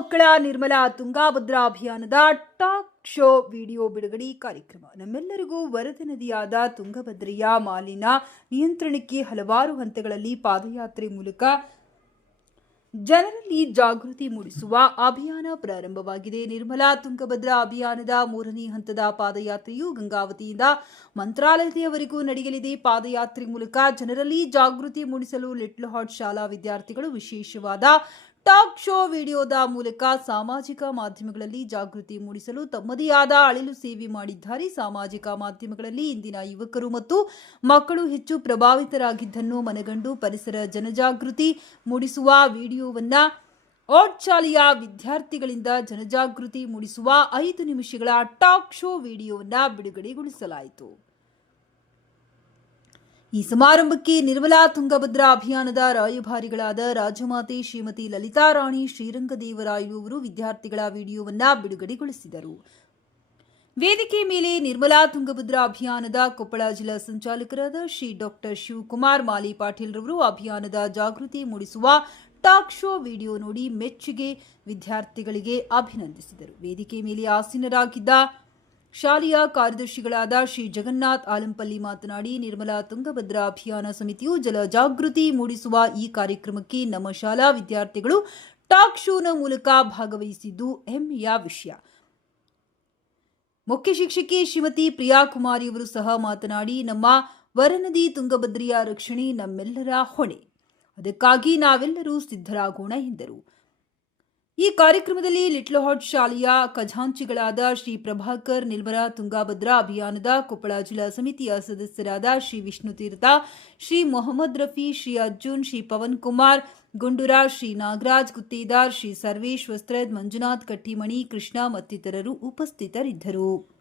ಮಕ್ಕಳ ನಿರ್ಮಲಾ ತುಂಗಾಭದ್ರಾ ಅಭಿಯಾನದ talk show video ಬಿಡುಗಡೆ ಕಾರ್ಯಕ್ರಮ. ನಮ್ಮೆಲ್ಲರಿಗೂ ವರದ ನದಿಯಾದ ತುಂಗಭದ್ರೆಯ ಮಾಲಿನ ನಿಯಂತ್ರಣಕ್ಕೆ ಹಲವಾರು ಹಂತಗಳಲ್ಲಿ ಪಾದಯಾತ್ರೆ ಮೂಲಕ ಜನರಲ್ಲಿ ಜಾಗೃತಿ ಮೂಡಿಸುವ ಅಭಿಯಾನ ಪ್ರಾರಂಭವಾಗಿದೆ. ನಿರ್ಮಲಾ ತುಂಗಭದ್ರಾ ಅಭಿಯಾನದ ಮೂರನೇ ಹಂತದ ಪಾದಯಾತ್ರೆಯು ಗಂಗಾವತಿಯಿಂದ ಮಂತ್ರಾಲಯದವರೆಗೂ ನಡೆಯಲಿದೆ. ಪಾದಯಾತ್ರೆ ಮೂಲಕ ಜನರಲ್ಲಿ ಜಾಗೃತಿ ಮೂಡಿಸಲು ಲಿಟ್ಲ್ ಹಾಟ್ ಶಾಲಾ ವಿದ್ಯಾರ್ಥಿಗಳು ವಿಶೇಷವಾದ ಟಾಕ್ ಶೋ ವಿಡಿಯೋದ ಮೂಲಕ ಸಾಮಾಜಿಕ ಮಾಧ್ಯಮಗಳಲ್ಲಿ ಜಾಗೃತಿ ಮೂಡಿಸಲು ತಮ್ಮದೇ ಆದ ಅಳಿಲು ಸೇವೆ ಮಾಡಿದ್ದಾರೆ. ಸಾಮಾಜಿಕ ಮಾಧ್ಯಮಗಳಲ್ಲಿ ಇಂದಿನ ಯುವಕರು ಮತ್ತು ಮಕ್ಕಳು ಹೆಚ್ಚು ಪ್ರಭಾವಿತರಾಗಿದ್ದನ್ನು ಮನಗಂಡು ಪರಿಸರ ಜನಜಾಗೃತಿ ಮೂಡಿಸುವ ವಿಡಿಯೋವನ್ನ ಓಟ್ ಶಾಲೆಯ ವಿದ್ಯಾರ್ಥಿಗಳಿಂದ ಜನಜಾಗೃತಿ ಮೂಡಿಸುವ ಐದು ನಿಮಿಷಗಳ ಟಾಕ್ ಶೋ ವಿಡಿಯೋವನ್ನ ಬಿಡುಗಡೆಗೊಳಿಸಲಾಯಿತು. ಈ ಸಮಾರಂಭಕ್ಕೆ ನಿರ್ಮಲಾ ತುಂಗಭದ್ರಾ ಅಭಿಯಾನದ ರಾಯಭಾರಿಗಳಾದ ರಾಜಮಾತೆ ಶ್ರೀಮತಿ ಲಲಿತಾ ರಾಣಿ ವಿದ್ಯಾರ್ಥಿಗಳ ವಿಡಿಯೋವನ್ನ ಬಿಡುಗಡೆಗೊಳಿಸಿದರು. ವೇದಿಕೆ ಮೇಲೆ ನಿರ್ಮಲಾ ತುಂಗಭದ್ರಾ ಅಭಿಯಾನದ ಕೊಪ್ಪಳ ಜಿಲ್ಲಾ ಸಂಚಾಲಕರಾದ ಶ್ರೀ ಡಾಕ್ಟರ್ ಶಿವಕುಮಾರ್ ಮಾಲಿ ಪಾಟೀಲ್ ರವರು ಅಭಿಯಾನದ ಜಾಗೃತಿ ಮೂಡಿಸುವ ಟಾಕ್ ಶೋ ವಿಡಿಯೋ ನೋಡಿ ಮೆಚ್ಚುಗೆ ವಿದ್ಯಾರ್ಥಿಗಳಿಗೆ ಅಭಿನಂದಿಸಿದರು. ವೇದಿಕೆ ಮೇಲೆ ಆಸೀನರಾಗಿದ್ದ ಶಾಲೆಯ ಕಾರ್ಯದರ್ಶಿಗಳಾದ ಶ್ರೀ ಜಗನ್ನಾಥ್ ಆಲಂಪಲ್ಲಿ ಮಾತನಾಡಿ, ನಿರ್ಮಲಾ ತುಂಗಭದ್ರಾ ಅಭಿಯಾನ ಸಮಿತಿಯು ಜಲ ಜಾಗೃತಿ ಮೂಡಿಸುವ ಈ ಕಾರ್ಯಕ್ರಮಕ್ಕೆ ನಮ್ಮ ಶಾಲಾ ವಿದ್ಯಾರ್ಥಿಗಳು ಟಾಕ್ ಶೋನ ಮೂಲಕ ಭಾಗವಹಿಸಿದ್ದು ಹೆಮ್ಮೆಯ ವಿಷಯ. ಮುಖ್ಯ ಶಿಕ್ಷಕಿ ಶ್ರೀಮತಿ ಪ್ರಿಯಾ ಕುಮಾರಿಯವರು ಸಹ ಮಾತನಾಡಿ, ನಮ್ಮ ವರನದಿ ತುಂಗಭದ್ರೆಯ ರಕ್ಷಣೆ ನಮ್ಮೆಲ್ಲರ ಹೊಣೆ. ಅದಕ್ಕಾಗಿ ನಾವೆಲ್ಲರೂ ಸಿದ್ಧರಾಗೋಣ ಎಂದರು. ಈ ಕಾರ್ಯಕ್ರಮದಲ್ಲಿ ಲಿಟ್ಲ್ ಹಾಟ್ ಶಾಲೆಯ ಖಜಾಂಚಿಗಳಾದ ಶ್ರೀ ಪ್ರಭಾಕರ್ ನಿಲ್ವರ ತುಂಗಾಭದ್ರಾ ಅಭಿಯಾನದ ಕೊಪ್ಪಳ ಜಿಲ್ಲಾ ಸಮಿತಿಯ ಸದಸ್ಯರಾದ ಶ್ರೀ ವಿಷ್ಣು ತೀರ್ಥ, ಶ್ರೀ ಮೊಹಮ್ಮದ್ ರಫಿ, ಶ್ರೀ ಅರ್ಜುನ್, ಶ್ರೀ ಪವನ್ ಕುಮಾರ್, ಗುಂಡೂರ, ಶ್ರೀ ನಾಗರಾಜ್, ಗುತ್ತೇದಾರ್, ಶ್ರೀ ಸರ್ವೇಶ್ ವಸ್ತ್ರದ್ ಮಂಜುನಾಥ್ ಕಟ್ಟಿಮಣಿ, ಕೃಷ್ಣ ಮತ್ತಿತರರು ಉಪಸ್ಥಿತರಿದ್ದರು.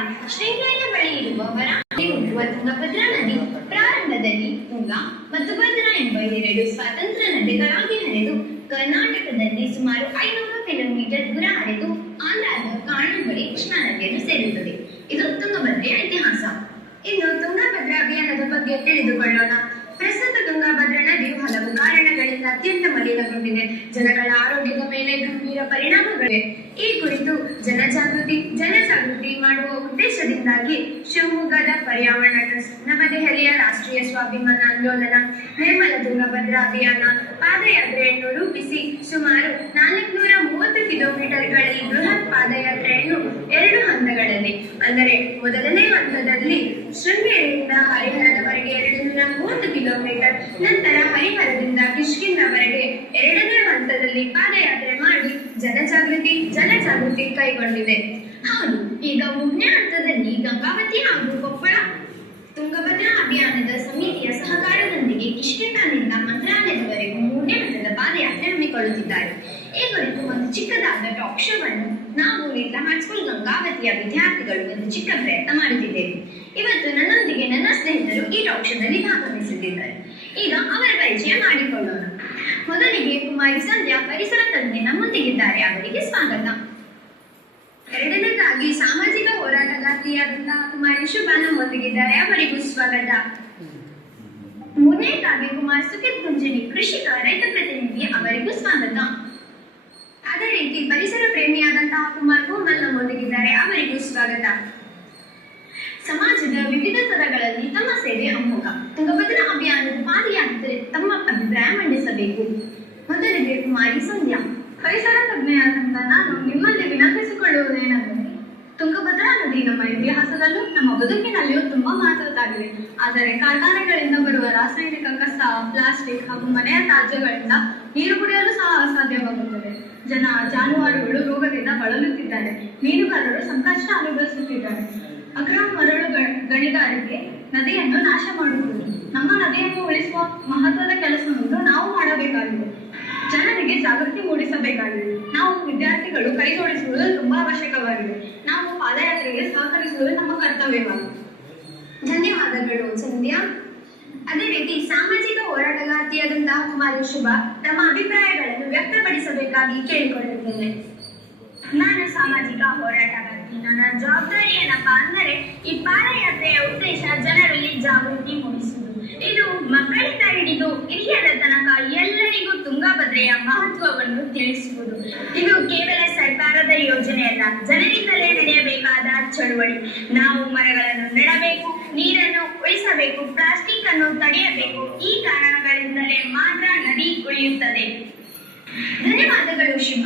ಅಲ್ಲ ಶೃಂಗೇರಿಯ ಬಳಿ ಇರುವ ವರಾಹಿ ಹುಟ್ಟುವ ತುಂಗಭದ್ರಾ ನದಿ ಪ್ರಾರಂಭದಲ್ಲಿ ತುಂಗ ಮತ್ತು ಭದ್ರಾ ಎಂಬ ಎರಡು ಸ್ವಾತಂತ್ರ್ಯ ನದಿಗಳಾಗಿ ಹರಿದು ಕರ್ನಾಟಕದಲ್ಲಿ ಸುಮಾರು ಐನೂರು ಕಿಲೋಮೀಟರ್ ದೂರ ಹರಿದು ಆಂಧ್ರದ ಕಾರಣ ಬಳಿ ಕೃಷ್ಣಾ ನದಿಯನ್ನು ಸೇರುತ್ತದೆ. ಇದು ತುಂಗಭದ್ರೆಯ ಇತಿಹಾಸ. ಇನ್ನು ತುಂಗಭದ್ರಾ ಅಭಿಯಾನದ ಬಗ್ಗೆ ತಿಳಿದುಕೊಳ್ಳೋಣ. ಪ್ರಸ್ತುತ ತುಂಗಭದ್ರಾ ನದಿಯು ಹಲವು ಕಾರಣಗಳಿಂದ ಅತ್ಯಂತ ಮಲಿನಗೊಂಡಿದೆ. ಜನಗಳ ಆರೋಗ್ಯದ ಮೇಲೆ ಗಂಭೀರ ಪರಿಣಾಮಗಳಿವೆ. ಈ ಕುರಿತು ಜನಜಾಗೃತಿ ಜನಜಾಗೃತಿ ಮಾಡುವ ಉದ್ದೇಶದಿಂದಾಗಿ ಶಿವಮೊಗ್ಗದ ಪರ್ಯಾವರಣ ಟ್ರಸ್ಟ್, ನವದೆಹಲಿಯ ರಾಷ್ಟ್ರೀಯ ಸ್ವಾಭಿಮಾನ ಆಂದೋಲನ, ನಿರ್ಮಲ ತುಂಗಭದ್ರಾ ಅಭಿಯಾನ ಪಾದಯಾತ್ರೆಯನ್ನು ರೂಪಿಸಿ ಸುಮಾರು ನಾಲ್ಕುನೂರ ಮೂವತ್ತು ಕಿಲೋಮೀಟರ್ಗಳಲ್ಲಿ ಬೃಹತ್ ಪಾದಯಾತ್ರೆಯನ್ನು ಎರಡು ಹಂತಗಳಲ್ಲಿ, ಅಂದರೆ ಮೊದಲನೇ ಹಂತದಲ್ಲಿ ಶೃಂಗೇರಿಯಿಂದ ಹರಿಹರದವರೆಗೆ ಎರಡು ನೂರ ಮೂವತ್ತು ಕಿಲೋಮೀಟರ್, ನಂತರ ಹರಿಹರದಿಂದ ಕಿಷ್ಕಿಂದವರೆಗೆ ಎರಡನೇ ಹಂತದಲ್ಲಿ ಪಾದಯಾತ್ರೆ ಮಾಡಿ ಜನಜಾಗೃತಿ ಜನಜಾಗೃತಿ ಕೈಗೊಂಡಿದೆ ಹೌದು, ಈಗ ಮೂರನೇ ಹಂತದಲ್ಲಿ ಗಂಗಾವತಿ ಹಾಗೂ ಕೊಪ್ಪಳ ತುಂಗಭದ್ರಾ ಅಭಿಯಾನದ ಸಮಿತಿಯ ಸಹಕಾರದೊಂದಿಗೆ ಕಿಷ್ಕಿಂಧನಿಂದ ಮಂತ್ರಾಲಯದವರೆಗೂ ಮೂರನೇ ಹಂತದ ಪಾದಯಾತ್ರೆ ಹಮ್ಮಿಕೊಳ್ಳುತ್ತಿದ್ದಾರೆ. ಈ ಕುರಿತು ಒಂದು ಚಿಕ್ಕದಾದ ಟಾಕ್ ಶೋವನ್ನು ನಾವು ಇಲ್ಲಿ ಹೈಸ್ಕೂಲ್ ಗಂಗಾವತಿಯ ವಿದ್ಯಾರ್ಥಿಗಳು ಒಂದು ಚಿಕ್ಕ ಪ್ರಯತ್ನ ಮಾಡುತ್ತಿದ್ದೇವೆ. ಇವತ್ತು ನನ್ನೊಂದಿಗೆ ನನ್ನ ಸ್ನೇಹಿತರು ಈ ಟಾಕ್ ಶೋದಲ್ಲಿ ಭಾಗವಹಿಸುತ್ತಿದ್ದಾರೆ. ಈಗ ಅವರ ಪರಿಚಯ ಮಾಡಿಕೊಳ್ಳೋಣ. ಮೊದಲಿಗೆ ಕುಮಾರಿ ಸಂಧ್ಯಾ ಪರಿಸರ ತಜ್ಞೆ ನಮ್ಮೊಂದಿಗಿದ್ದಾರೆ. ಅವರಿಗೆ ಸ್ವಾಗತ. ಎರಡನೇದಾಗಿ ಸಾಮಾಜಿಕ ಹೋರಾಟಗಾರ್ತಿಯಾದಂತಹ ಕುಮಾರಿ ಶುಭಾ ನಮ್ಮೊಂದಿಗಿದ್ದಾರೆ. ಅವರಿಗೂ ಸ್ವಾಗತ. ಮೂರನೇದಾಗಿ ಕುಮಾರ್ ಸುಖಿತ್ ಕುಂಜನಿ ಕೃಷಿಕ, ರೈತ ಪ್ರತಿನಿಧಿ, ಅವರಿಗೂ ಸ್ವಾಗತ. ಅದೇ ರೀತಿ ಪರಿಸರ ಪ್ರೇಮಿಯಾದಂತಹ ಕುಮಾರ್ ಗೋಮಲ್ ನಮ್ಮೊಂದಿಗಿದ್ದಾರೆ. ಅವರಿಗೂ ಸ್ವಾಗತ. ಸಮಾಜದ ವಿವಿಧ ಸ್ತರಗಳಲ್ಲಿ ತಮ್ಮ ಸೇವೆ ಅಮೋಘ. ತುಂಗಭದ್ರಾ ಅಭಿಯಾನದ ಪಾದಯಾತ್ರೆ ತಮ್ಮ ಅಭಿಪ್ರಾಯ ಮಂಡಿಸಬೇಕು. ಮೊದಲಿಗೆ ಕುಮಾರಿ ಸಂಧ್ಯಾ. ಪರಿಸರ ತಜ್ಞೆಯಾದಂತ ನಾನು ನಿಮ್ಮಲ್ಲಿ ವಿನಂತಿಸಿಕೊಳ್ಳುವುದೇನೆಂದರೆ, ತುಂಗಭದ್ರಾ ನದಿ ನಮ್ಮ ಇತಿಹಾಸದಲ್ಲೂ, ನಮ್ಮ ಬದುಕಿನಲ್ಲಿಯೂ ತುಂಬಾ ಮಹತ್ವದ್ದಾಗಿದೆ. ಆದರೆ ಕಾರ್ಖಾನೆಗಳಿಂದ ಬರುವ ರಾಸಾಯನಿಕ ಕಸ, ಪ್ಲಾಸ್ಟಿಕ್ ಹಾಗೂ ಮನೆಯ ತ್ಯಾಜ್ಯಗಳಿಂದ ನೀರು ಕುಡಿಯಲು ಸಹ ಅಸಾಧ್ಯವಾಗುತ್ತದೆ. ಜನ ಜಾನುವಾರುಗಳು ರೋಗದಿಂದ ಬಳಲುತ್ತಿದ್ದಾರೆ. ಮೀನುಗಾರರು ಸಂಕಷ್ಟ ಅನುಭವಿಸುತ್ತಿದ್ದಾರೆ. ಅಕ್ರಮ ಮರಳು ಗಣಿಗಾರಿಕೆ ನದಿಯನ್ನು ನಾಶ ಮಾಡುವುದು. ನಮ್ಮ ನದಿಯನ್ನು ಉಳಿಸುವ ಮಹತ್ವದ ಕೆಲಸವನ್ನು ನಾವು ಮಾಡಬೇಕಾಗಿದೆ. ಜನರಿಗೆ ಜಾಗೃತಿ ಮೂಡಿಸಬೇಕಾಗಿದೆ. ನಾವು ವಿದ್ಯಾರ್ಥಿಗಳು ಕೈಜೋಡಿಸುವುದು ತುಂಬಾ ಅವಶ್ಯಕವಾಗಿದೆ. ನಾವು ಪಾದಯಾತ್ರೆಗೆ ಸಹಕರಿಸುವುದು ನಮ್ಮ ಕರ್ತವ್ಯವಾಗಿದೆ ಧನ್ಯವಾದಗಳು, ಸಂಧ್ಯಾ. ಅದೇ ರೀತಿ ಸಾಮಾಜಿಕ ಹೋರಾಟಗಾರ್ತಿಯಾದಂತಹ ಕುಮಾರಿ ಶುಭ, ತಮ್ಮ ಅಭಿಪ್ರಾಯಗಳನ್ನು ವ್ಯಕ್ತಪಡಿಸಬೇಕಾಗಿ ಕೇಳಿಕೊಳ್ಳುತ್ತೇನೆ ನಾನು ಸಾಮಾಜಿಕ ಹೋರಾಟಗಾರ್ತಿ ನನ್ನ ಜವಾಬ್ದಾರಿ ಏನಪ್ಪಾ ಅಂದರೆ ಈ ಪಾದಯಾತ್ರೆಯ ಉದ್ದೇಶ ಜನರಲ್ಲಿ ಜಾಗೃತಿ ಮೂಡಿಸುವುದು. ಇದು ಮಕ್ಕಳಿಂದ ಹಿಡಿದು ಹಿರಿಯರ ತನಕ ಎಲ್ಲರಿಗೂ ತುಂಗಭದ್ರೆಯ ಮಹತ್ವವನ್ನು ತಿಳಿಸುವುದು. ಇದು ಕೇವಲ ಸರ್ಕಾರದ ಯೋಜನೆಯಲ್ಲ, ಜನರಿಂದಲೇ ನಡೆಯಬೇಕಾದ ಚಳುವಳಿ. ನಾವು ಮರಗಳನ್ನು ನೆಡಬೇಕು, ನೀರನ್ನು ಉಳಿಸಬೇಕು, ಪ್ಲಾಸ್ಟಿಕ್ ಅನ್ನು ತಡೆಯಬೇಕು, ಈ ಕಾರಣಗಳಿಂದಲೇ ಮಾತ್ರ ನದಿ ಉಳಿಯುತ್ತದೆ. ಧನ್ಯವಾದಗಳು ಶಿವ.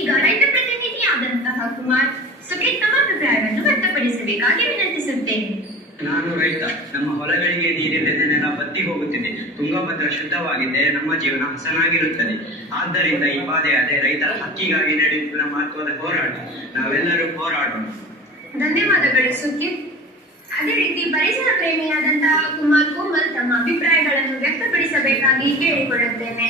ಈಗ ರೈತ ಪ್ರತಿನಿಧಿಯಾದಂತಹ ಕುಮಾರ್. ತಮ್ಮ ಅಭಿಪ್ರಾಯವನ್ನು ವ್ಯಕ್ತಪಡಿಸಬೇಕಾಗಿ ವಿನಂತಿಸುತ್ತೇನೆ ನಾನು ರೈತ. ನಮ್ಮ ಹೊಲಗಳಿಗೆ ನೀರಿಲ್ಲದೆನೆಲ್ಲ ಬತ್ತಿ ಹೋಗುತ್ತಿದೆ. ತುಂಗಭದ್ರ ಶುದ್ಧವಾಗಿದ್ದರೆ ನಮ್ಮ ಜೀವನ ಹಸನಾಗಿರುತ್ತದೆ. ಆದ್ದರಿಂದ ಈ ಪಾದಯಾತ್ರೆ ರೈತರ ಹಕ್ಕಿಗಾಗಿ ನಡೆಯುತ್ತಿರುವ ಮಹತ್ವದ ಹೋರಾಟ. ನಾವೆಲ್ಲರೂ ಹೋರಾಡೋಣ. ಧನ್ಯವಾದಗಳು ಸುಖಿತ್ ಅದೇ ರೀತಿ ಪರಿಸರ ಪ್ರೇಮಿಯಾದಂತಹ ಕುಮಾರ್ ಕೋಮಲ್ ತಮ್ಮ ಅಭಿಪ್ರಾಯಗಳನ್ನು ವ್ಯಕ್ತಪಡಿಸಬೇಕಾಗಿ ಕೇಳಿಕೊಳ್ಳುತ್ತೇನೆ.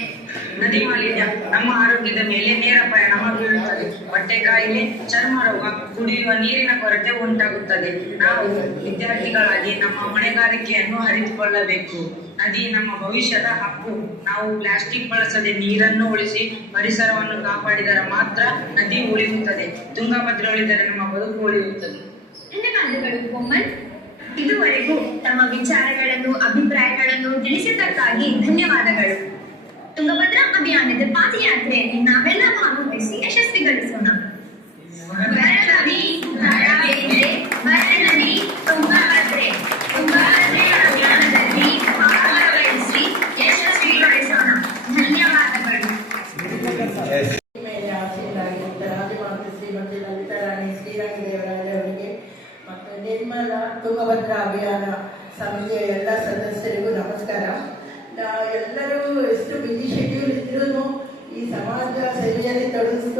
ನದಿ ಮಾಲಿನ್ಯ ನಮ್ಮ ಆರೋಗ್ಯದ ಮೇಲೆ ನೇರ ಪರಿಣಾಮ ಬೀಳುತ್ತದೆ ಹೊಟ್ಟೆ ಕಾಯಿಲೆ ಚರ್ಮ ರೋಗ ಕುಡಿಯುವ ನೀರಿನ ಕೊರತೆ ಉಂಟಾಗುತ್ತದೆ. ನಾವು ವಿದ್ಯಾರ್ಥಿಗಳಾಗಿ ನಮ್ಮ ಹೊಣೆಗಾರಿಕೆಯನ್ನು ಅರಿತುಕೊಳ್ಳಬೇಕು. ನದಿ ನಮ್ಮ ಭವಿಷ್ಯದ ಹಕ್ಕು. ನಾವು ಪ್ಲಾಸ್ಟಿಕ್ ಬಳಸದೆ ನೀರನ್ನು ಉಳಿಸಿ ಪರಿಸರವನ್ನು ಕಾಪಾಡಿದರೆ ಮಾತ್ರ ನದಿ ಉಳಿಯುತ್ತದೆ. ತುಂಗಭದ್ರ ಉಳಿದರೆ ನಮ್ಮ ಬದುಕು ಉಳಿಯುತ್ತದೆ. ಧನ್ಯವಾದಗಳು ಕೋಮಲ್. ಇದುವರೆಗೂ ತಮ್ಮ ವಿಚಾರಗಳನ್ನು ಅಭಿಪ್ರಾಯಗಳನ್ನು ತಿಳಿಸಿದ್ದಕ್ಕಾಗಿ ಧನ್ಯವಾದಗಳು. ತುಂಗಭದ್ರಾ ಅಭಿಯಾನದ ಪಾದಯಾತ್ರೆಯಲ್ಲಿ ನಾವೆಲ್ಲ ಭಾಗವಹಿಸಿ ಯಶಸ್ವಿಗೊಳಿಸೋಣ.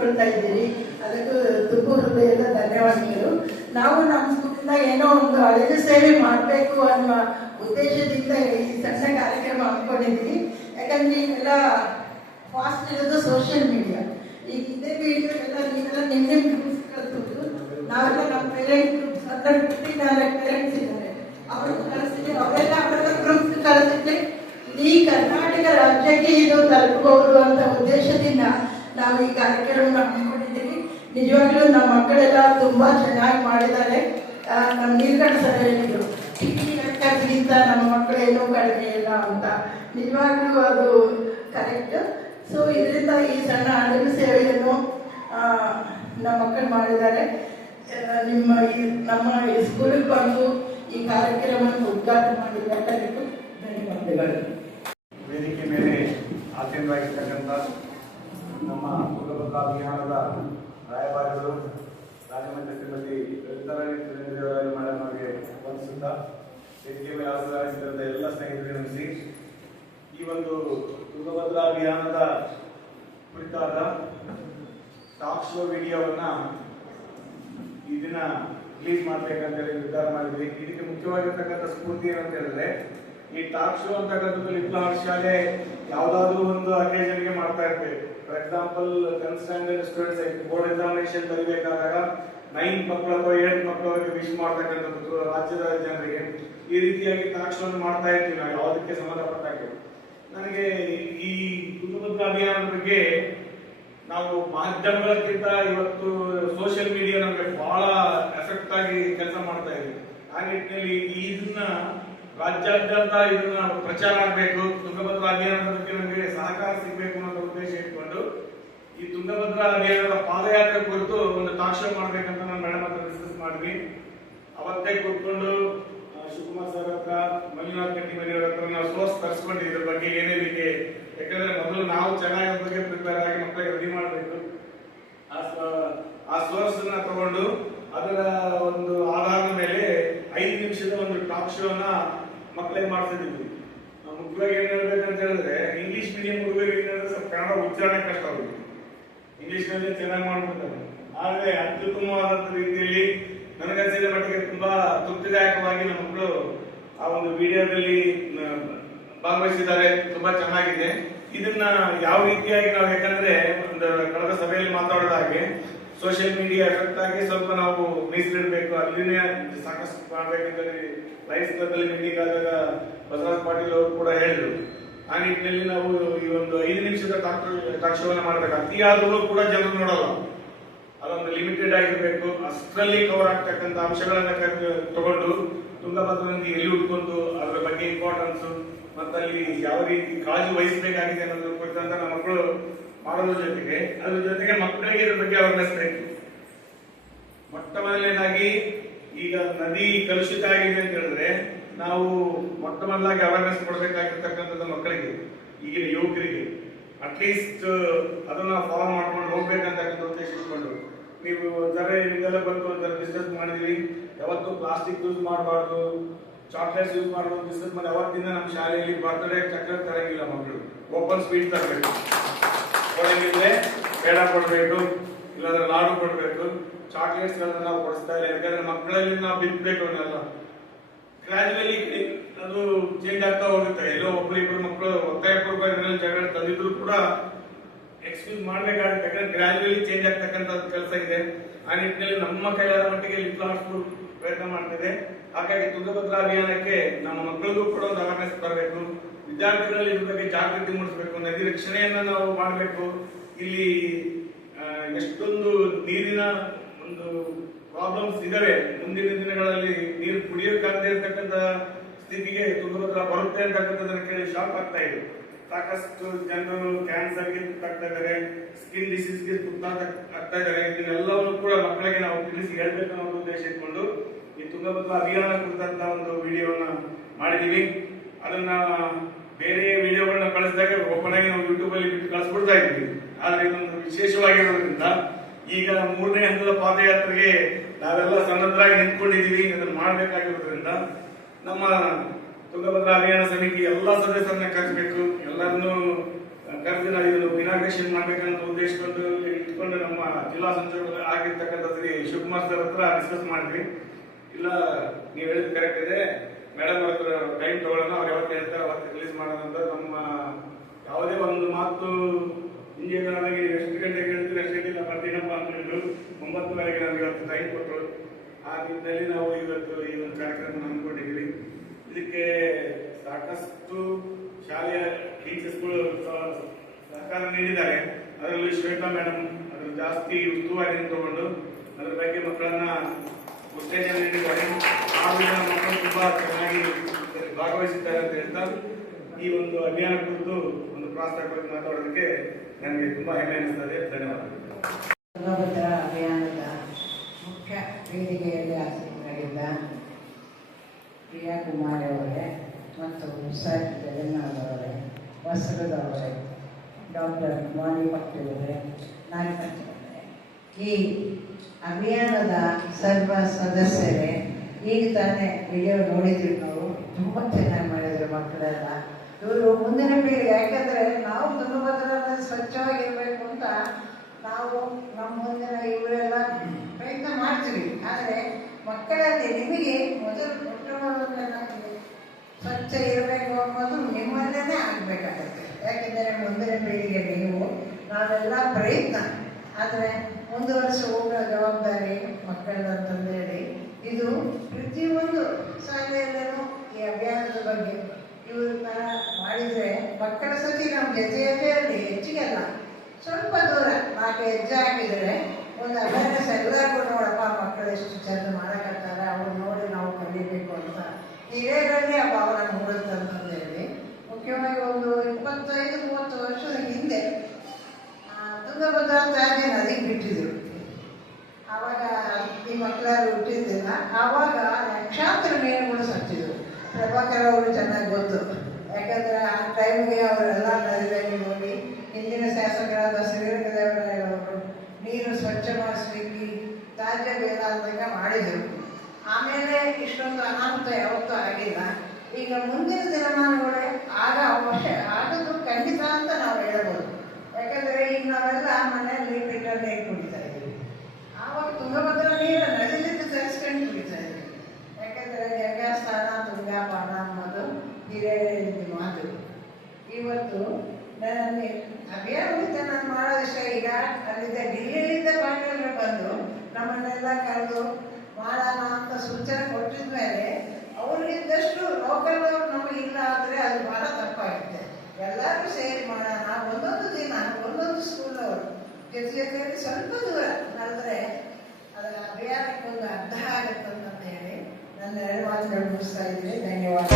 ಮಾಡ್ತಾ ಇದ್ದೀರಿ. ಅದಕ್ಕೂ ತುಂಬ ಹೃದಯದ ಧನ್ಯವಾದಗಳು. ನಾವು ನಮ್ಮ ಸ್ಕೂಲಿಂದ ಏನೋ ಒಂದು ಅಳಿಲು ಸೇವೆ ಮಾಡಬೇಕು ಅನ್ನೋ ಉದ್ದೇಶದಿಂದ ಈ ಸಣ್ಣ ಕಾರ್ಯಕ್ರಮ ಹಮ್ಮಿಕೊಂಡಿದ್ದೀವಿ. ಯಾಕಂದ್ರೆ ಈಗೆಲ್ಲ ಫಾಸ್ಟ್ ಇರೋದು ಸೋಷಿಯಲ್ ಮೀಡಿಯಾ ಈಗ ಇದೇ ವಿಡಿಯೋ ಎಲ್ಲ ನೀವೆಲ್ಲ ಕಲ್ತದ್ದು ನಾವೆಲ್ಲ ನಮ್ಮ ಪೇರೆಂಟ್ ಗ್ರೂಪ್ಸ್ ಹತ್ರ ನಾಲ್ಕು ಪೇರೆಂಟ್ಸ್ ಇದ್ದಾರೆ. ಅವರು ಕಳಿಸಿದ್ರೆ ಅವರೆಲ್ಲ ಅವರೆಲ್ಲ ಗ್ರೂಪ್ಸ್ ಕಳಿಸಿದ್ರೆ ಇಡೀ ಕರ್ನಾಟಕ ರಾಜ್ಯಕ್ಕೆ ಇದು ತಲುಪಬಹುದು ಅಂತ ಉದ್ದೇಶದಿಂದ ನಾವು ಈ ಕಾರ್ಯಕ್ರಮವನ್ನು ಹಮ್ಮಿಕೊಂಡಿದ್ದೀವಿ ನಿಜವಾಗ್ಲೂ ನಮ್ಮ ಮಕ್ಕಳೆಲ್ಲ ತುಂಬಾ ಚೆನ್ನಾಗಿ ಮಾಡಿದ್ದಾರೆ. ನಮ್ಮ ನೀಲ್ಕಂಠ ಸರ್ ಹೇಳಿದ್ರು ಕಟ್ಟಿಗಿಂತ ನಮ್ಮ ಮಕ್ಕಳು ಏನೂ ಕಡಿಮೆ ಇಲ್ಲ ಅಂತ. ನಿಜವಾಗ್ಲೂ ಅದು ಕರೆಕ್ಟ್ ಸೊ ಇದರಿಂದ ಈ ಸಣ್ಣ ಅಡುಗೆ ಸೇವೆಯನ್ನು ನಮ್ಮ ಮಕ್ಕಳು ಮಾಡಿದ್ದಾರೆ. ನಿಮ್ಮ ಈ, ನಮ್ಮ ಈ ಸ್ಕೂಲಿಗೆ ಬಂದು ಈ ಕಾರ್ಯಕ್ರಮವನ್ನು ಉದ್ಘಾಟನೆ ಮಾಡಿದ್ದಾರೆ ಧನ್ಯವಾದಗಳು. ವೇದಿಕೆ ಮೇಲೆ ಆಸೀನರಾಗಿರ್ತಕ್ಕಂಥ ನಮ್ಮ ತುಂಗಭದ್ರಾ ಅಭಿಯಾನದ ರಾಯಭಾರಿಗಳು ರಾಜಮಂತ್ರಿ ಶ್ರೀಮತಿ ಲಲಿತಾರಾಣಿ ಸುರೇಂದ್ರ ಮೇಡಮ್ ಅವರಿಗೆ ವಂದಿಸುತ್ತಾ ವೇದಿಕೆ ಮೇಲೆ ಆಸೀನರಾಗಿದ್ದಂಥ ಎಲ್ಲ ಸ್ನೇಹಿತರಿಗೆ ನಮಿಸಿ, ಈ ಒಂದು ತುಂಗಭದ್ರಾ ಅಭಿಯಾನದ ಕುರಿತಾದ ಟಾಕ್ ಶೋ ವಿಡಿಯೋವನ್ನು ಈ ದಿನ ರಿಲೀಸ್ ಮಾಡ್ಬೇಕಂತೇಳಿ ನಿರ್ಧಾರ ಮಾಡಿದ್ವಿ. ಇದಕ್ಕೆ ಮುಖ್ಯವಾಗಿರ್ತಕ್ಕಂಥ ಸ್ಫೂರ್ತಿ ಏನಂತ ಹೇಳಿದ್ರೆ, ಈ ಟಾಕ್ ಶೋ ಅಂತಕ್ಕಂಥದ್ದು ಲಿಪ್ಲಾರ್ ಶಾಲೆ ಯಾವುದಾದ್ರೂ ಒಂದು ಅಕೇಜನ್ಗೆ ಮಾಡ್ತಾ ಇರ್ತೇವೆ for example tenth standard students board examination ಬರೀಬೇಕಾದಾಗ nine ಮಕ್ಕಳು ಅಥವಾ ಏಟ್ ಮಕ್ಕಳು ಅವರಿಗೆ ವಿಶ್ ಮಾಡ್ತಕ್ಕಂಥದ್ದು ರಾಜ್ಯದ ಜನರಿಗೆ ಈ ರೀತಿಯಾಗಿ ತಾಕ್ಷಣ ಮಾಡ್ತಾ ಇರ್ತೀವಿ ನಾವು, ಯಾವುದಕ್ಕೆ ಸಂಬಂಧಪಟ್ಟಾಗೆ ನನಗೆ ಈ ಕುಟುಂಬದ ಅಭಿಯಾನದ ಬಗ್ಗೆ ನಾವು ಮಾಧ್ಯಮಗಳಕ್ಕಿಂತ ಇವತ್ತು ಸೋಷಿಯಲ್ ಮೀಡಿಯಾ ನಮಗೆ ಬಹಳ ಎಫೆಕ್ಟ್ ಆಗಿ ಕೆಲಸ ಮಾಡ್ತಾ ಇದೆ. ಆ ನಿಟ್ಟಿನಲ್ಲಿ ಇದನ್ನ ರಾಜ್ಯಾದ್ಯಂತ ಇದನ್ನ ಪ್ರಚಾರ ಆಗಬೇಕು ತುಂಗಭದ್ರಾ ಅಭಿಯಾನದ ಬಗ್ಗೆ ನಮಗೆ ಸಹಕಾರ ಸಿಗಬೇಕು ಅನ್ನೋ ಉದ್ದೇಶ ಇಟ್ಕೊಂಡು ಈ ತುಂಗಭದ್ರಾ ನದಿಯ ಪಾದಯಾತ್ರೆ ಕುರಿತು ಒಂದು ಟಾಕ್ ಶೋ ಮಾಡ್ಬೇಕಂತ ನಾನು ಮೇಡಮ್ ಹತ್ರ ಡಿಸ್ಕಸ್ ಮಾಡಿದ್ವಿ. ಅವತ್ತೇ ಕೂತ್ಕೊಂಡು ಶಿವಕುಮಾರ್ ಸರ್ ಹತ್ರ ಮಂಜುನಾಥ್ ಕಟ್ಟಿ ಮನೆಯವ್ರ ಹತ್ರ ನಾವು ಸೋರ್ಸ್ ತರಿಸ್ಕೊಂಡು ಇದ್ರ ಬಗ್ಗೆ ಏನೇನಿದೆ ಯಾಕಂದ್ರೆ ಮೊದಲು ನಾವು ಚೆನ್ನಾಗಿ ಬಗ್ಗೆ ಪ್ರಿಪೇರ್ ಆಗಿ ಮಕ್ಕಳಿಗೆ ರೆಡಿ ಮಾಡಬೇಕು. ಆ ಸ- ಆ ಸೋರ್ಸ್ನ ತಗೊಂಡು ಅದರ ಒಂದು ಆಧಾರದ ಮೇಲೆ ಐದು ನಿಮಿಷದ ಒಂದು ಟಾಕ್ ಶೋನ ಮಕ್ಕಳಿಗೆ ಮಾಡ್ತಿದ್ವಿ ಮುಖ್ಯವಾಗಿ ಏನ್ ಹೇಳ್ಬೇಕಂತ ಹೇಳಿದ್ರೆ ಇಂಗ್ಲಿಷ್ ಮೀಡಿಯಂ ಹುಡುಗರಿಗೆ ಕನ್ನಡ ಉಚ್ಚಾರಣೆ ಕಷ್ಟ ಅವ್ರಿಗೆ ಇಂಗ್ಲಿಷ್ನಲ್ಲಿ ಚೆನ್ನಾಗಿ ಮಾಡ್ಬಿಡ್ತಾರೆ ಆದ್ರೆ ಅತ್ಯುತ್ತಮವಾದಂತ ರೀತಿಯಲ್ಲಿ ನನಗನ್ಸಿದ ಮಟ್ಟಿಗೆ ತುಂಬಾ ತೃಪ್ತಿದಾಯಕವಾಗಿ ನಮ್ಮ ಮಕ್ಕಳು ಆ ಒಂದು ವಿಡಿಯೋದಲ್ಲಿ ಭಾಗವಹಿಸಿದ್ದಾರೆ. ತುಂಬಾ ಚೆನ್ನಾಗಿದೆ. ಇದನ್ನ ಯಾವ ರೀತಿಯಾಗಿ ನಾವು, ಯಾಕಂದ್ರೆ ಒಂದು ಕಳೆದ ಸಭೆಯಲ್ಲಿ ಮಾತಾಡಿದ ಹಾಗೆ ಸೋಷಿಯಲ್ ಮೀಡಿಯಾ ಎಫೆಕ್ಟ್ ಆಗಿ ಸ್ವಲ್ಪ ನಾವು ಮೀಸಲಿಡಬೇಕು ಅಲ್ಲಿನೇ ಸಾಕಷ್ಟು ಮಾಡ್ಬೇಕಂತ ಲೈಫ್ ಅಲ್ಲಿ ಮೀಟಿಂಗ್ ಆದಾಗ ಬಸವರಾಜ್ ಪಾಟೀಲ್ ಅವರು ಕೂಡ ಹೇಳಿದ್ರು. ಆ ನಿಟ್ಟಿನಲ್ಲಿ ನಾವು ಈ ಒಂದು ಐದು ನಿಮಿಷದ ಟಾಕ್ ಶೋವನ್ನು ಮಾಡಬೇಕು. ಆದರೂ ಕೂಡ ಜನರು ನೋಡಲ್ಲ. ಅದೊಂದು ಲಿಮಿಟೆಡ್ ಆಗಿರಬೇಕು. ಅಷ್ಟರಲ್ಲಿ ಕವರ್ ಆಗ್ತಕ್ಕಂಥ ಅಂಶಗಳನ್ನ ತಗೊಂಡು ತುಂಗಭದ್ರಾ ನದಿ ಎಲ್ಲಿ ಉಟ್ಕೊಂಡು ಅದರ ಬಗ್ಗೆ ಇಂಪಾರ್ಟೆನ್ಸ್ ಮತ್ತೆ ಅಲ್ಲಿ ಯಾವ ರೀತಿ ಕಾಳಜಿ ವಹಿಸಬೇಕಾಗಿದೆ ಅನ್ನೋದ್ರ ಕುರಿತಂತ ನಮ್ಮ ಮಕ್ಕಳು ಮಾಡೋದ್ರ ಜೊತೆಗೆ, ಅದ್ರ ಜೊತೆಗೆ ಮಕ್ಕಳಿಗೆ ಇದ್ರ ಬಗ್ಗೆ ಅವೇರ್ನೆಸ್ ಬೇಕು. ಮೊಟ್ಟ ಮೊದಲನೇದಾಗಿ ಈಗ ನದಿ ಕಲುಷಿತ ಆಗಿದೆ ಅಂತ ಹೇಳಿದ್ರೆ ನಾವು ಮೊಟ್ಟ ಮೊದಲಾಗಿ ಅವೇರ್ನೆಸ್ ಕೊಡಬೇಕಾಗಿರ್ತಕ್ಕಂಥದ್ದು ಮಕ್ಕಳಿಗೆ, ಈಗಿನ ಯುವಕರಿಗೆ. ಅಟ್ಲೀಸ್ಟ್ ಅದನ್ನ ಫಾಲೋ ಮಾಡ್ಕೊಂಡು ಹೋಗ್ಬೇಕಂತಕ್ಕಂಥ ಉದ್ದೇಶ ಇಟ್ಕೊಂಡು. ನೀವು ಜರ ಇದೆಲ್ಲ ಬಂದು ಜರ ಬಿಸ್ನೆಸ್ ಮಾಡಿದ್ವಿ, ಯಾವತ್ತು ಪ್ಲಾಸ್ಟಿಕ್ ಯೂಸ್ ಮಾಡಬಾರ್ದು ಚಾಕ್ಲೇಟ್ಸ್ ಯೂಸ್ ಮಾಡಬಾರ್ದು ಬಿಸ್ನೆಸ್ ಮಾಡಿ ಅವತ್ತಿಂದ ನಮ್ಮ ಶಾಲೆಯಲ್ಲಿ ಬರ್ತ್ಡೇ ಚಾಕ್ಲೇಟ್ ತರಂಗಿಲ್ಲ ಮಕ್ಕಳು. ಓಪನ್ ಸ್ವೀಟ್ ತರಬೇಕು. ಕೊಡಂಗಿದ್ರೆ ಬೇಡ ಕೊಡಬೇಕು, ಇಲ್ಲಾಂದ್ರೆ ಲಾಡು ಕೊಡಬೇಕು. ಚಾಕ್ಲೇಟ್ಸ್ ನಾವು ಕೊಡಿಸ್ತಾ ಇಲ್ಲ. ಯಾಕಂದ್ರೆ ಮಕ್ಕಳಲ್ಲಿ ನಾವು ಬಿತ್ತಬೇಕು ಅವನ್ನೆಲ್ಲ ಗ್ರಾಜುವಲಿ ಅದು ಚೇಂಜ್ ಆಗ್ತಾ ಹೋಗುತ್ತೆ. ಎಲ್ಲೋ ಒಬ್ರು ಇಬ್ರು ಮಕ್ಕಳು ಒತ್ತಾಯ ಪೂರ್ವಕರಲ್ಲಿ ಜಗಳ ತಂದಿದ್ರು ಕೂಡ ಎಕ್ಸ್ಕ್ಯೂಸ್ ಮಾಡಬೇಕಾಗುತ್ತೆ. ಯಾಕಂದ್ರೆ ಗ್ರಾಜುವಲಿ ಚೇಂಜ್ ಆಗ್ತಕ್ಕಂಥ ಕೆಲಸ ಇದೆ. ಆ ನಿಟ್ಟಿನಲ್ಲಿ ನಮ್ಮ ಕೈಲಾದ ಮಟ್ಟಿಗೆ ಲಿಪ್ ಸ್ಕೂಲ್ ಪ್ರಯತ್ನ ಮಾಡ್ತಿದೆ. ಹಾಗಾಗಿ ತುಂಗಭದ್ರಾ ಅಭಿಯಾನಕ್ಕೆ ನಮ್ಮ ಮಕ್ಕಳಿಗೂ ಕೂಡ ಒಂದು ಅವೇರ್ನೆಸ್ ಬರಬೇಕು. ವಿದ್ಯಾರ್ಥಿಗಳಲ್ಲಿ ಇದ್ರ ಬಗ್ಗೆ ಜಾಗೃತಿ ಮೂಡಿಸಬೇಕು. ನದಿ ರಕ್ಷಣೆಯನ್ನು ನಾವು ಮಾಡಬೇಕು. ಇಲ್ಲಿ ಎಷ್ಟೊಂದು ನೀರಿನ ಒಂದು ಪ್ರಾಬ್ಲಮ್ಸ್ ಇದಾವೆ. ಮುಂದಿನ ದಿನಗಳಲ್ಲಿ ನೀರು ಕುಡಿಯೋಕ್ಕಾಗದೇ ಇರತಕ್ಕಂತ ಸ್ಥಿತಿಗೆ ತುಂಗಭದ್ರಾ ಬರುತ್ತೆ ಅಂತಕ್ಕಂಥದ್ದನ್ನ ಕೇಳಿ ಶಾಕ್ ಆಗ್ತಾ ಇದೆ. ಸಾಕಷ್ಟು ಜನರು ಕ್ಯಾನ್ಸರ್ಗೆ ತುತ್ತಾಗ್ತಾ ಇದ್ದಾರೆ. ಸ್ಕಿನ್ ಡಿಸೀಸ್ಗೆ ತುತ್ತಾಗ್ತಾ ಇದ್ದಾರೆ. ಇದನ್ನೆಲ್ಲವನ್ನು ಕೂಡ ಮಕ್ಕಳಿಗೆ ನಾವು ತಿಳಿಸಿ ಹೇಳ್ಬೇಕು ಅನ್ನೋ ಉದ್ದೇಶ ಇಟ್ಕೊಂಡು ಈ ತುಂಗಭದ್ರ ಅಭಿಯಾನ ಕುರಿತಂತ ಒಂದು ವಿಡಿಯೋವನ್ನ ಮಾಡಿದೀವಿ. ಅದನ್ನ ಬೇರೆ ವಿಡಿಯೋಗಳನ್ನ ಕಳಿಸಿದಾಗ ಓಪನ್ ಆಗಿ ನಾವು ಯೂಟ್ಯೂಬ್ ಅಲ್ಲಿ ಬಿಟ್ಟು ಕಳಿಸ್ಬಿಡ್ತಾ ಇದ್ವಿ ಆದ್ರೆ ಇದೊಂದು ವಿಶೇಷವಾಗಿರೋದ್ರಿಂದ ಈಗ ಮೂರನೇ ಹಂತದ ಪಾದಯಾತ್ರೆಗೆ ನಾವೆಲ್ಲ ಸನ್ನದ್ಧರಾಗಿ ನಿಂತ್ಕೊಂಡಿದ್ದೀವಿ ಅದನ್ನು ಮಾಡಬೇಕಾಗಿರೋದ್ರಿಂದ ನಮ್ಮ ತುಂಗಭದ್ರಾ ಅಭಿಯಾನ ಸಮಿತಿ ಎಲ್ಲ ಸದಸ್ಯರನ್ನ ಕರೆಸಬೇಕು, ಎಲ್ಲರನ್ನೂ ಕರೆದು ನಾವು ಇದನ್ನು ಇನಾಗ್ರೇಷನ್ ಮಾಡ್ಬೇಕಂತ ಉದ್ದೇಶಕೊಂಡು ಇಟ್ಕೊಂಡು ನಮ್ಮ ಜಿಲ್ಲಾ ಸಂಚಾಲಕ ಆಗಿರ್ತಕ್ಕಂಥ ಶ್ರೀ ಶಿವಕುಮಾರ್ ಸರ್ ಹತ್ರ ಡಿಸ್ಕಸ್ ಮಾಡಿದ್ವಿ. ಇಲ್ಲ, ನೀವು ಹೇಳಿದ ಕರೆಕ್ಟ್ ಇದೆ. ಮೇಡಮ್ ಅವ್ರ ಟೈಮ್ ತಗೊಳ್ಳೋಣ, ಅವ್ರು ಯಾವತ್ತು ಹೇಳ್ತಾರೆ ಅವತ್ತು ರಿಲೀಸ್ ಮಾಡೋಣ ಅಂತ ನಮ್ಮ ಯಾವುದೇ ಒಂದು ಮಾತು ಇಂಜಿನಿಯರ್ ಎಷ್ಟು ಗಂಟೆಗೆ ನಾವು ಬರ್ತೀನಪ್ಪ ಅಂತ ಹೇಳಿದ್ರು ಒಂಬತ್ತುವರೆಗೆ ನಮ್ಗೆ ಇವತ್ತು ಟೈಮ್ ಕೊಟ್ಟರು ಆ ನಿಟ್ಟಿನಲ್ಲಿ ನಾವು ಇವತ್ತು ಈ ಒಂದು ಕಾರ್ಯಕ್ರಮ ಹಮ್ಮಿಕೊಂಡಿದ್ದೀವಿ. ಇದಕ್ಕೆ ಸಾಕಷ್ಟು ಶಾಲೆಯ ಟೀಚರ್ಸ್ಗಳು ಸಹಕಾರ ನೀಡಿದ್ದಾರೆ. ಅದರಲ್ಲಿ ಶ್ವೇತಾ ಮೇಡಮ್ ಅದ್ರ ಜಾಸ್ತಿ ಉಸ್ತುವಾರಿ ತಗೊಂಡು ಅದ್ರ ಬಗ್ಗೆ ಮಕ್ಕಳನ್ನ ಉತ್ತೇಜನ ನೀಡಿದ್ದಾರೆ. ಆದ್ರಿಂದ ಮಕ್ಕಳು ತುಂಬಾ ಚೆನ್ನಾಗಿ ಭಾಗವಹಿಸಿದ್ದಾರೆ ಅಂತ ಹೇಳ್ತಾ ಈ ಒಂದು ಅಭಿಯಾನ ಕುರಿತು ಒಂದು ಪ್ರಾಸ್ತಾವಿಕವಾಗಿ ಮಾತಾಡೋದಕ್ಕೆ ನನಗೆ ತುಂಬಾ ಹೆಮ್ಮೆ ಅನಿಸ್ತದೆ. ಧನ್ಯವಾದಗಳು. ವೇದಿಕೆಯಲ್ಲಿ ಆಸೀನರಾಗಿದ್ದ ಪ್ರಿಯಾ ಕುಮಾರಿ ಅವರೇ ಮತ್ತು ಸರ್ ಜಗನ್ನಾಥ್ ಅವರೇ ವಸ್ತ್ರದವರೇ ಡಾಕ್ಟರ್ ಮಾಲಿ ಅವರೇ ನಾಗಪಂಚವರೇ ಈ ಅಭಿಯಾನದ ಸರ್ವ ಸದಸ್ಯರೇ, ಈಗ ತಾನೇ ವಿಡಿಯೋ ನೋಡಿದ್ರು ನಾವು, ತುಂಬ ಚೆನ್ನಾಗಿ ಮಾಡಿದ್ರು ಮಕ್ಕಳೆಲ್ಲ. ಇವರು ಮುಂದಿನ ಪೀಳಿಗೆ, ಯಾಕಂದ್ರೆ ನಾವು ತುಂಬ ಸ್ವಚ್ಛವಾಗಿರಬೇಕು ಅಂತ ನಾವು ನಮ್ಮ ಮುಂದಿನ ಇವರೆಲ್ಲ ಆದರೆ ಮಕ್ಕಳಲ್ಲಿ ನಿಮಗೆ ಮೊದಲು ಮೊಟ್ಟಮೊದಲನೇದಾಗಿ ಸ್ವಚ್ಛ ಇರಬೇಕು ಅನ್ನೋದು ನಿಮ್ಮಲ್ಲೇ ಆಗಬೇಕಾಗತ್ತೆ. ಯಾಕೆಂದರೆ ಮುಂದಿನ ಪೀಳಿಗೆ ನೀವು ನಾವೆಲ್ಲ ಪ್ರಯತ್ನ. ಆದರೆ ಒಂದು ವರ್ಷ ಹೋಗೋ ಜವಾಬ್ದಾರಿ ಮಕ್ಕಳದಂತಂದೇಳಿ ಇದು ಪ್ರತಿಯೊಂದು ಶಾಲೆಯಲ್ಲೂ ಈ ಅಭಿಯಾನದ ಬಗ್ಗೆ ಇವರು ಥರ ಮಾಡಿದರೆ ಮಕ್ಕಳ ಸತಿ ನಮ್ಮ ಜೊತೆಯಲ್ಲೇ ಅಲ್ಲ ಸ್ವಲ್ಪ ದೂರ ನಾಲ್ಕು ಹೆಜ್ಜೆ ಹಾಕಿದರೆ ಒಂದು ಅವೇರ್ನೆಸ್ ಎಲ್ಲರಿಗೂ ನೋಡಪ್ಪ, ಮಕ್ಕಳು ಎಷ್ಟು ಚಂದ ಮಾಡಕತ್ತಾರೆ, ಅವ್ರು ನೋಡಿ ನಾವು ಕಲಿಬೇಕು ಅಂತ. ಹಿರಿಯರಲ್ಲಿ ಆ ಭಾವನೆ ಮೂಡುತ್ತಂತಂದೇಳಿ ಮುಖ್ಯವಾಗಿ ಒಂದು ಇಪ್ಪತ್ತೈದು, ಮೂವತ್ತು ವರ್ಷದ ಹಿಂದೆ ತುಂಗಭದ್ರಾ ತಾಯಿ ನದಿಗೆ ಬಿಟ್ಟಿದ್ರು. ಆವಾಗ ಈ ಮಕ್ಕಳಾರು ಹುಟ್ಟಿದ್ದಿಲ್ಲ ಆವಾಗ ಲಕ್ಷಾಂತರ ಮೀನುಗಳು ಸತ್ತಿದ್ರು ಪ್ರಭಾಕರ್ ಅವರು ಚೆನ್ನಾಗಿ ಗೊತ್ತು. ಯಾಕಂದ್ರೆ ಆ ಟೈಮ್ಗೆ ಅವರೆಲ್ಲ ನದಿಯಲ್ಲಿ ಹೋಗಿ ಹಿಂದಿನ ಶಾಸಕರಾದ ಶ್ರೀರಂಗದೇವರಾಯರವರು ನೀರು ಸ್ವಚ್ಛ ಮಾಡಿಸ್ಲಿಕ್ಕೆ ತ್ಯಾಜ್ಯ ಬೇಲಾದಂಗ ಮಾಡಿದರು. ಆಮೇಲೆ ಇಷ್ಟೊಂದು ಅನಾಹುತ ಯಾವತ್ತೂ ಆಗಿಲ್ಲ. ಈಗ ಮುಂದಿನ ದಿನಮಾನಗಳೇ ಆಗ ಅವಶ್ಯ ಆಗದು ಖಂಡಿತ ಅಂತ ನಾವು ಹೇಳ್ಬೋದು. ಯಾಕಂದ್ರೆ ಈಗ ನಾವೆಲ್ಲ ಮನೆಯಲ್ಲಿ ಫಿಲ್ಟರ್ ನೀರು ಕುಡಿತಾ ಇದ್ದೀವಿ? ಆವಾಗ ತುಂಗಭದ್ರಾ ನೀರು ನದಿಲಿಂದ ತರಿಸ್ಕೊಂಡು ಕುಡಿತಾ ಇದ್ದೀವಿ. ಯಾಕಂದ್ರೆ ಗಂಗಾಸ್ಥಾನ ತುಂಗಾಪಾನ ಅನ್ನೋದು ಹಿರಿಯರ ಮಾತು ಇವತ್ತು ನನ್ನ ಅಭಿಯಾನದಿಂದ ನಾನು ಮಾಡೋದಿಷ್ಟ ಈಗ? ಅಲ್ಲಿದ್ದ ಡಿಲ್ಲಿಯಲ್ಲಿದ್ದ ಬಾಂಗ್ಲೂರಿಗೆ ಬಂದು ನಮ್ಮನ್ನೆಲ್ಲ ಕರೆದು ಮಾಡೋಣ ಅಂತ ಸೂಚನೆ ಕೊಟ್ಟಿದ ಮೇಲೆ ಅವ್ರಿಗಿದ್ದಷ್ಟು ಲೋಕಲ್ ಅವ್ರು ಇಲ್ಲ ಆದರೆ ಅದು ಭಾಳ ತಪ್ಪಾಗುತ್ತೆ ಎಲ್ಲರೂ ಸೇರಿ ಮಾಡೋಣ ಒಂದೊಂದು ದಿನ, ಒಂದೊಂದು ಸ್ಕೂಲವರು ಜೊತೆ ಸ್ವಲ್ಪ ದೂರ ನಡೆದ್ರೆ ಅದರ ಅಭಿಯಾನಕ್ಕೆ ಒಂದು ಅರ್ಥ ಆಗುತ್ತೆ ಅಂತ ಹೇಳಿ ನನ್ನ ಎರಡು ಮಾತುಗಳು ಮುಗಿಸ್ತಾ ಇದ್ದೀನಿ. ಧನ್ಯವಾದ